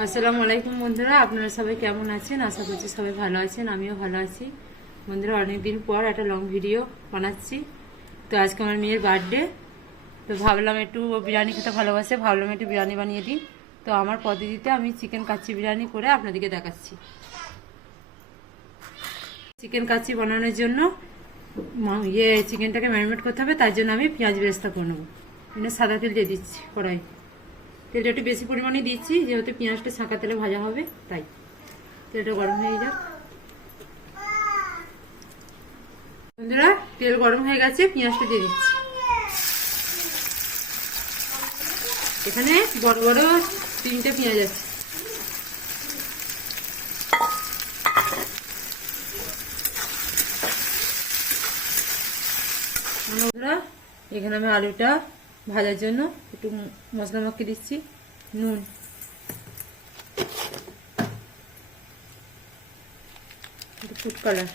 আসসালামু আলাইকুম বন্ধুরা, আপনারা সবাই কেমন আছেন? আশা করছি সবাই ভালো আছেন, আমিও ভালো আছি। বন্ধুরা, অনেকদিন পর একটা লং ভিডিও বানাচ্ছি। তো আজকে আমার মেয়ের বার্থডে তো ভাবলাম একটু বিরিয়ানি খেতে ভালোবাসে, ভাবলাম একটু বিরিয়ানি বানিয়ে দিই। তো আমার পদ্ধতিতে আমি চিকেন কাচ্চি বিরিয়ানি করে আপনাদেরকে দেখাচ্ছি। চিকেন কাচ্চি বানানোর জন্য ইয়ে চিকেনটাকে ম্যারিনেট করতে হবে, তার জন্য আমি পেঁয়াজ বেরেস্তা করে নেব। সাদা তেল দিয়ে দিচ্ছি কড়াই তেলটা একটু বেশি পরিমাণে দিচ্ছি, যেহেতু পেঁয়াজটা ছাঁকা তেলে ভাজা হবে, তাই। তেলটা গরম হয়ে যাক। বন্ধুরা, তেল গরম হয়ে গেছে, পেঁয়াজটা দিয়ে দিচ্ছি। এখানে বড় বড় তিনটে পেঁয়াজ আছে। এখানে আমি আলুটা ভাজার জন্য একটু মশলা মাখিয়ে দিচ্ছি, নুন। কালার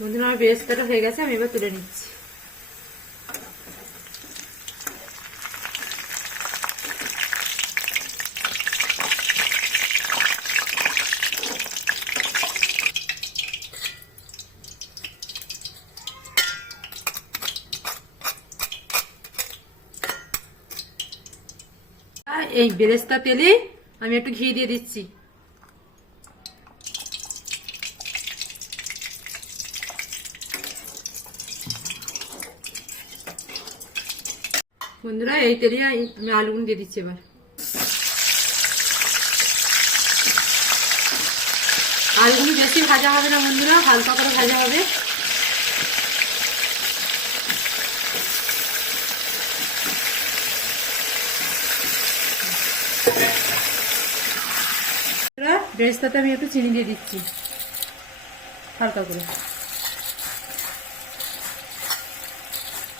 বন্ধুরা, আমার বেরেস্তাটা হয়ে গেছে, আমি এবার তুলে নিচ্ছি আর এই বেরেস্তা তেলে আমি একটু ঘি দিয়ে দিচ্ছি। বন্ধুরা, এই তেলে আমি আলুগুলো দিয়ে দিচ্ছি এবার। আলুগুলো বেশি ভাজা হবে না বন্ধুরা, হালকা করে ভাজা হবে। বেরেস্তাতে আমি একটু চিনি দিয়ে দিচ্ছি। হালকা করে।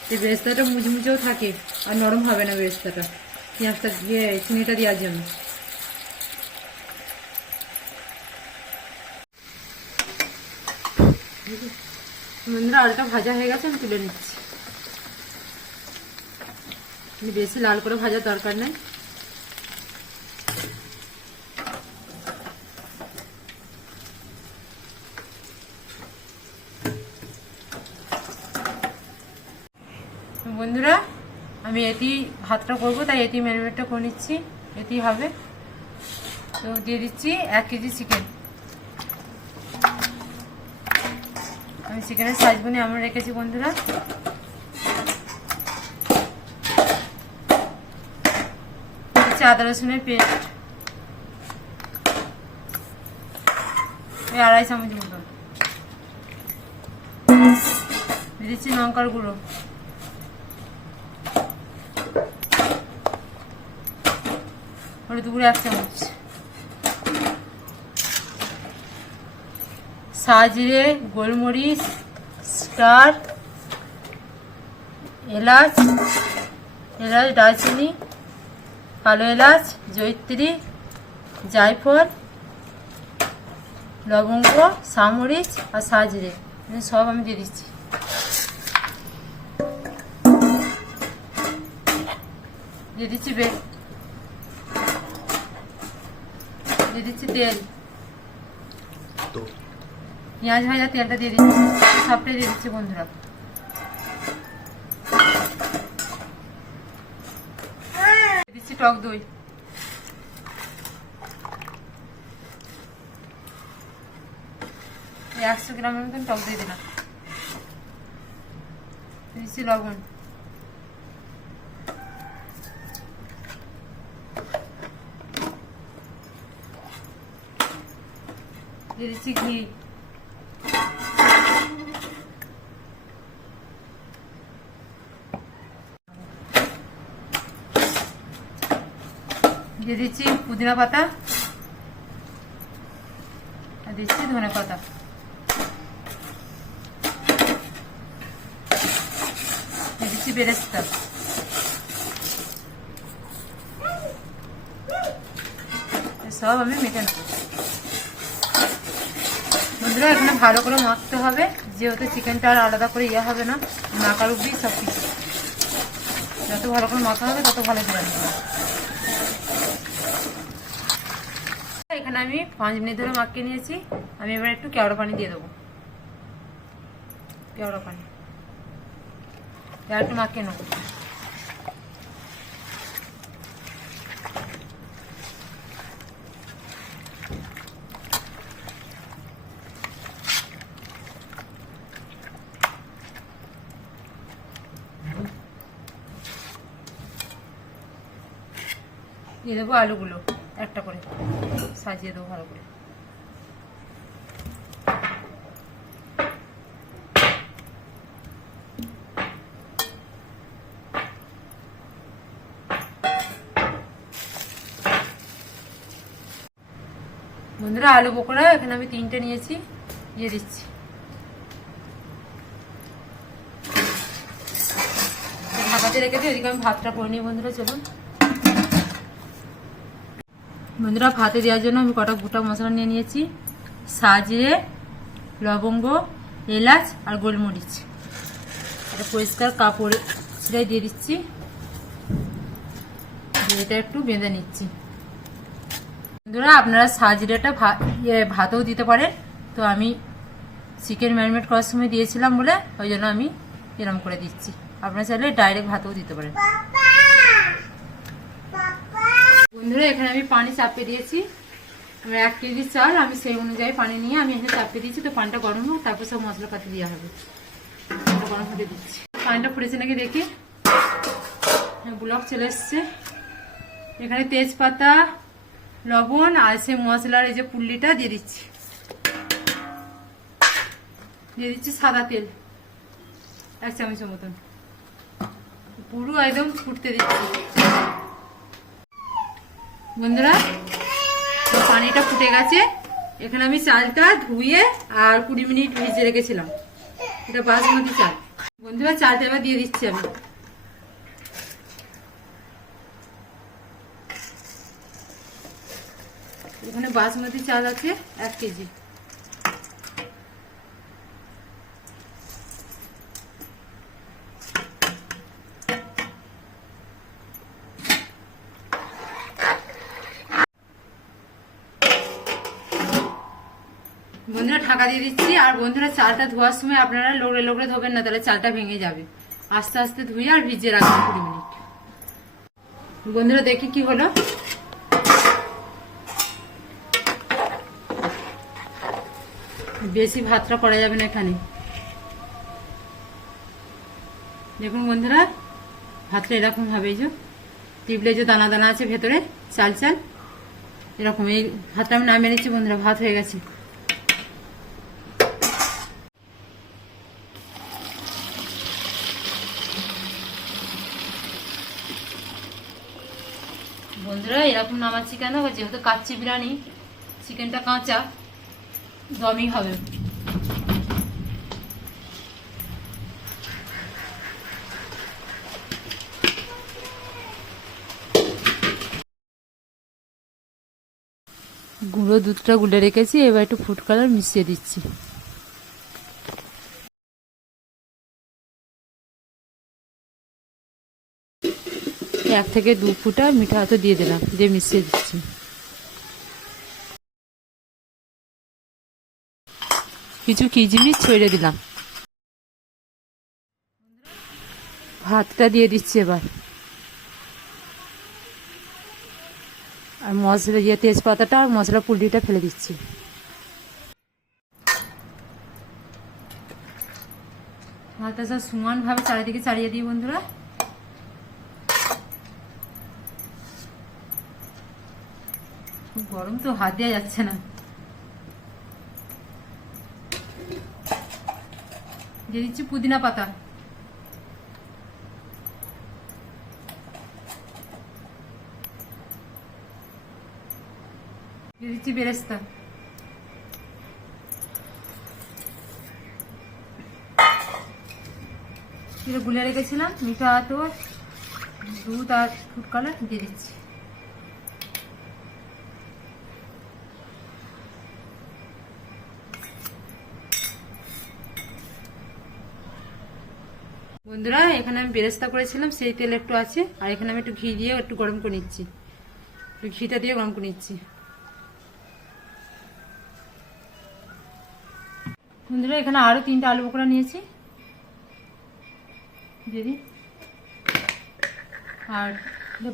যে বেরেস্তাটা মুচমুচেও থাকে আর নরম হবে না বেরেস্তাটা। পেঁয়াজটা দিয়ে, চিনিটা দেওয়ার জন্য। আলুটা ভাজা হয়ে গেছে, আমি তুলে নিচ্ছি। বেশি লাল করে ভাজার দরকার নেই। বন্ধুরা, আমি এটি ভাতটা করব, তাই এটি ম্যারিনেটটা করে নিচ্ছি। এটি হবে। তো দিয়ে দিচ্ছি এক কেজি চিকেন আমি চিকেনের সাইজ বনে আমরা রেখেছি, বন্ধুরা। আদা রসুনের পেস্ট ওই আড়াই চামচ মতো দিচ্ছি লঙ্কার গুঁড়ো। হলুদ গুঁড়ো এক চামচ সাজিরে গোলমরিচ, স্টার, এলাচ এলাচ, দারচিনি, কালো এলাচ জৈত্রী জায়ফল, লবঙ্গ সামরিচ আর সাজিরে। সব আমি দিয়ে দিচ্ছি। দিয়ে দিচ্ছি দিয়ে দিচ্ছি তেল। তো? পেঁয়াজ ভাজা তেলটা দিয়ে দিচ্ছি সবটাই দিয়ে দিচ্ছি বন্ধুরা। দিচ্ছি টক দই। একশো গ্রামের মতন টক দই দিলাম। দিচ্ছি লবণ। দিয়ে দিচ্ছি ঘি দিয়ে দিচ্ছি পুদিনা পাতা। আর দিচ্ছি ধনে পাতা। দিচ্ছি বেরেস্তা। সব আমি মেখে নেব। বন্ধুরা এখানে ভালো করে মাখতে হবে। যেহেতু চিকেনটা আর আলাদা করে ইয়ে হবে না, মাখার উপরেই সব কিছু যত ভালো করে মাখা হবে, তত ভালো হবে। এখানে আমি পাঁচ মিনিট ধরে মাখিয়ে নিয়েছি। আমি এবার একটু কেওড়া পানি দিয়ে দেবো। কেওড়া পানি। একটু মাখিয়ে নেব। দিয়ে দেবো আলুগুলো, একটা করে। সাজিয়ে দেবো ভালো করে। বন্ধুরা, আলু পকোড়া এখানে আমি তিনটে নিয়েছি, দিয়ে দিচ্ছি। ঢাকাতে রেখে দিই ওইদিকে আমি ভাতটা করে নিই বন্ধুরা, চলুন। বন্ধুরা ভাতে দেওয়ার জন্য আমি কটা গোটা মশলা নিয়ে নিয়েছি। সাজিয়ে, লবঙ্গ, এলাচ আর গোলমরিচ। এটা পরিষ্কার কাপড় সেটাই দিয়ে দিচ্ছি। এটা একটু বেঁধে নিচ্ছি। বন্ধুরা, আপনারা সাজিরেটা ভাতেও দিতে পারেন। তো আমি চিকেন ম্যারিনেট করার সময় দিয়েছিলাম বলে, ওই জন্য আমি এরম করে দিচ্ছি। আপনারা চাইলে ডাইরেক্ট ভাতেও দিতে পারেন। বন্ধুরা, এখানে আমি পানি চাপিয়ে দিয়েছি। আমার এক কেজি চাল, আমি সেই অনুযায়ী পানি নিয়ে আমি এখানে চাপিয়ে দিয়েছি। তো পানিটা গরম হোক, তারপর সব মশলাপাতি দেওয়া হবে। পানিটা গরম হতে দিচ্ছি। পানিটা ফুটেছে নাকি দেখি? ব্লক চলে এসছে। এখানে তেজপাতা, লবণ আর সে মশলার এই যে পুল্লিটা দিয়ে দিচ্ছি। দিয়ে দিচ্ছি সাদা তেল, এক চামচের মতন। পুরো একদম ফুটতে দিচ্ছি। বন্ধুরা পানিটা ফুটে গেছে। এখানে আমি চালটা ধুয়ে আর কুড়ি মিনিট ভিজে রেখেছিলাম। এটা বাসমতি চাল। বন্ধুরা, চালটা এবার দিয়ে দিচ্ছি আমি। এখানে বাসমতি চাল আছে, এক কেজি। বন্ধুরা ঢাকা দিয়ে দিচ্ছি। আর বন্ধুরা চালটা ধোয়ার সময় আপনারা লোড়ে লোড়ে ধোবেন না, তাহলে চালটা ভেঙে যাবে। আস্তে আস্তে ধুয়ে আর ভিজিয়ে রাখবেন কুড়ি মিনিট। বন্ধুরা দেখি কি হলো। বেশি ভাতটা করা যাবে না এখানে। দেখুন বন্ধুরা, ভাতটা এরকম হবে যে। টিপলে যে দানা দানা আছে ভেতরে, চাল চাল, এরকম। এই ভাতটা আমি নামিয়ে নিচ্ছি বন্ধুরা, ভাত হয়ে গেছে। বন্ধুরা, এরকম নামাচ্ছি কেন? যেহেতু কাচ্চি বিরিয়ানি, চিকেনটা কাঁচা, দমই হবে। গুঁড়ো দুধটা গুলে রেখেছি, এবার একটু ফুড কালার মিশিয়ে দিচ্ছি। এক থেকে দু ফুটা মিঠা হাতে দিয়ে দিলাম দিয়ে মিশিয়ে দিচ্ছি। কিছু কিচমিচ ছড়ে দিলাম। ভাতটা দিয়ে দিচ্ছি এবার। আর মশলা ইয়ে তেজপাতাটা আর মশলা পুলিটা ফেলে দিচ্ছি। ভাতটা সব সমানভাবে চারিদিকে চালিয়ে দিই বন্ধুরা। গরম তো হাত দেওয়া যাচ্ছে না। দিয়ে দিচ্ছি পুদিনা পাতা। দিয়ে দিচ্ছি বেরেস্তা। গুলে রেখেছিলাম, মিঠা তো দুধ আর ফুড কালার দিয়ে দিচ্ছি। বন্ধুরা, এখানে আমি বেরেস্তা করেছিলাম, সেই তেল একটু আছে, আর এখানে আমি একটু ঘি দিয়ে একটু গরম করে নিচ্ছি। একটু ঘিটা দিয়ে গরম করে নিচ্ছি। বন্ধুরা, এখানে আরও তিনটা আলু পকোড়া নিয়েছি। দিদি আর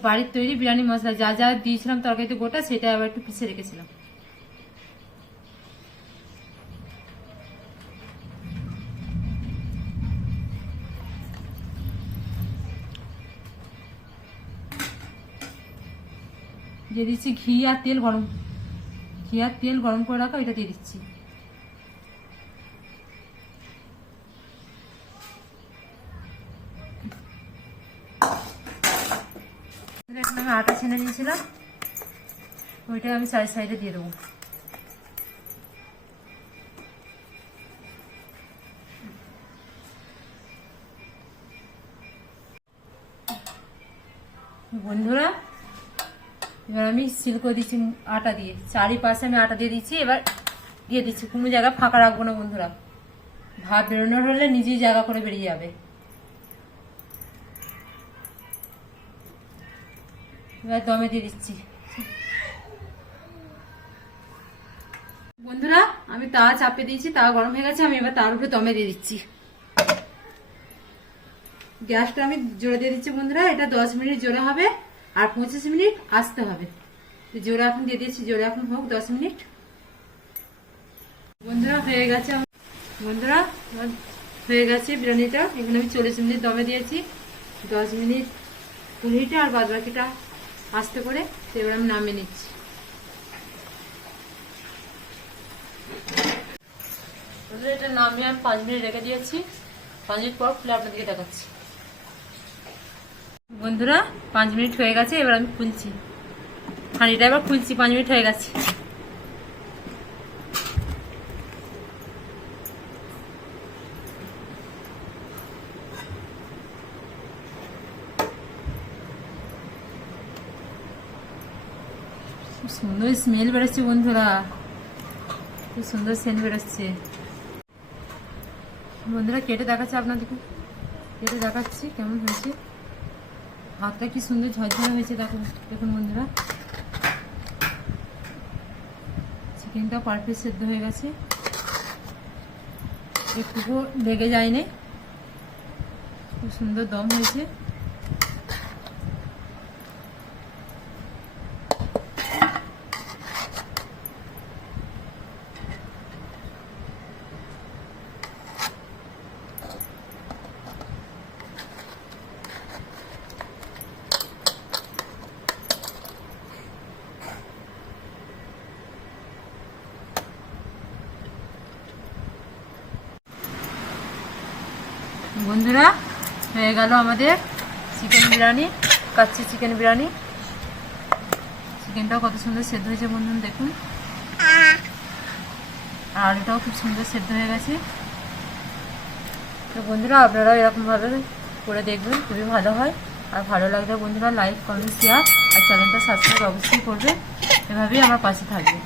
বাড়ির তৈরি বিরিয়ানি মশলা, যা যা দিয়েছিলাম তরকারিতে গোটা, সেটা আবার একটু পিষে রেখেছিলাম। দিয়ে দিচ্ছি ঘি আর তেল গরম, ঘি আর তেল গরম করে রাখা, এটা দিয়ে দিচ্ছি। আমি আটা ছেনে নিয়েছিলাম, ওইটা আমি সাইড সাইডে দিয়ে দেবো। বন্ধুরা এবার আমি সিল করে দিচ্ছি আটা দিয়ে। চারিপাশে আমি আটা দিয়ে দিচ্ছি এবার দিয়ে দিচ্ছি। কোনো জায়গা ফাঁকা রাখব না বন্ধুরা। ভাত বেরোনোর হলে নিজেই জায়গা করে বেরিয়ে যাবে। এবার দমে দিয়ে দিচ্ছি। বন্ধুরা, আমি তা চাপে দিয়েছি, তা গরম হয়ে গেছে, আমি এবার তার উপরে দমে দিয়ে দিচ্ছি। গ্যাসটা আমি জোরে দিয়ে দিচ্ছি বন্ধুরা, এটা দশ মিনিট জোরে হবে। আর পঁচিশ মিনিট আসতে হবে। জোরে এখন দিয়ে দিয়েছি জোরে এখন হোক, দশ মিনিট। বন্ধুরা, হয়ে গেছে বন্ধুরা হয়ে গেছে বিরিয়ানিটা। এখানে আমি চল্লিশ মিনিট দমে দিয়েছি। দশ মিনিট কুড়িটা আর বাদ বাকিটা আস্তে করে এবার আমি নামিয়ে নিচ্ছি। এটা নামিয়ে আমি পাঁচ মিনিট রেখে দিয়েছি। পাঁচ মিনিট পর খুলে আপনাদেরকে দেখাচ্ছি। বন্ধুরা, পাঁচ মিনিট হয়ে গেছে, এবার আমি খুলছি। হাঁড়িটা এবার খুলছি, পাঁচ মিনিট হয়ে গেছে। সুন্দর স্মেল বেরোচ্ছে বন্ধুরা। খুব সুন্দর সেন্ট বেরোচ্ছে। বন্ধুরা, কেটে দেখাচ্ছে আপনাদেরকে। কেটে দেখাচ্ছি, কেমন হয়েছে? হাতটা কি সুন্দর ঝরঝরে হয়েছে দেখো, দেখুন বন্ধুরা। চিকেনটা পারফেক্ট সেদ্ধ হয়ে গেছে। একটুকু লেগে যায়নি। খুব সুন্দর দম হয়েছে। বন্ধুরা, হয়ে গেল আমাদের চিকেন বিরিয়ানি, কাচ্চি চিকেন বিরিয়ানি। চিকেনটাও কত সুন্দর সেদ্ধ হয়েছে বন্ধুরা, দেখুন। আর আলুটাও খুব সুন্দর সেদ্ধ হয়ে গেছে। তো বন্ধুরা, আপনারাও এরকমভাবে করে দেখবেন, খুবই ভালো হয়। আর ভালো লাগলে বন্ধুরা, লাইক, কমেন্ট শেয়ার আর চ্যানেলটা সাবস্ক্রাইব অবশ্যই করবে এভাবেই আমার পাশে থাকবে